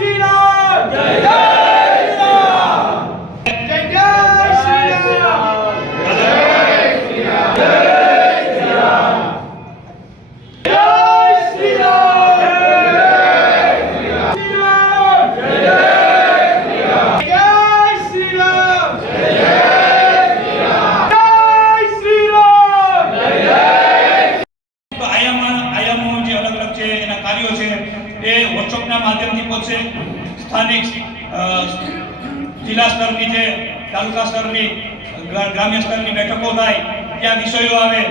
શ્રી રામ જય જય શ્રી રામ જય જય શ્રી રામ જય શ્રી રામ જય શ્રી રામ જય શ્રી રામ જય જય શ્રી રામ જય શ્રી રામ જય શ્રી રામ જય જય આયામો જે અલગ અલગ છે એના કાર્યો છે એ વર્કશોપના માધ્યમથી પહોંચશે. સ્થાનિક જિલ્લા સ્તરની છે, તાલુકા સ્તરની, ગ્રામ્ય સ્તરની બેઠકો થાય, ત્યાં વિષયો આવે.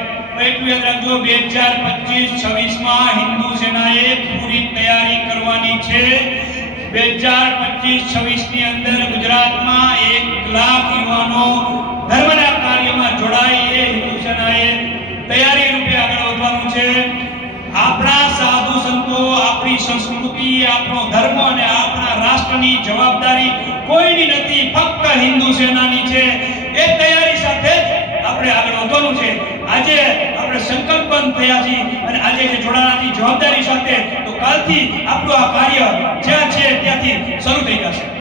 એટલું યાદ રાખજો, 2025-26માં હિન્દુ સેનાએ પૂરી તૈયારી કરવાની છે. 2025-26ની અંદર ગુજરાતમાં 1 લાખ યુવાનો ધર્મના કાર્યમાં જોડાય એ હિન્દુ સેનાએ તૈયારી રૂપે આગળ વધવાનું છે. આપણા સાધુ સંતો, આપણી સંસ્કૃતિ, આપણો ધર્મ અને આપણા રાષ્ટ્રની જવાબદારી કોઈની નથી, ફક્ત હિન્દુ સેનાની છે. એ તૈયારી સાથે આપણે આગળ વધવાનું છે. આજે આપણે સંકલ્પબદ્ધ થયા છીએ અને આજે જે જોડાવાની જવાબદારી સાથે તો કાલથી આપણું આ કાર્ય જ્યાં છે ત્યાંથી શરૂ થઈ જશે.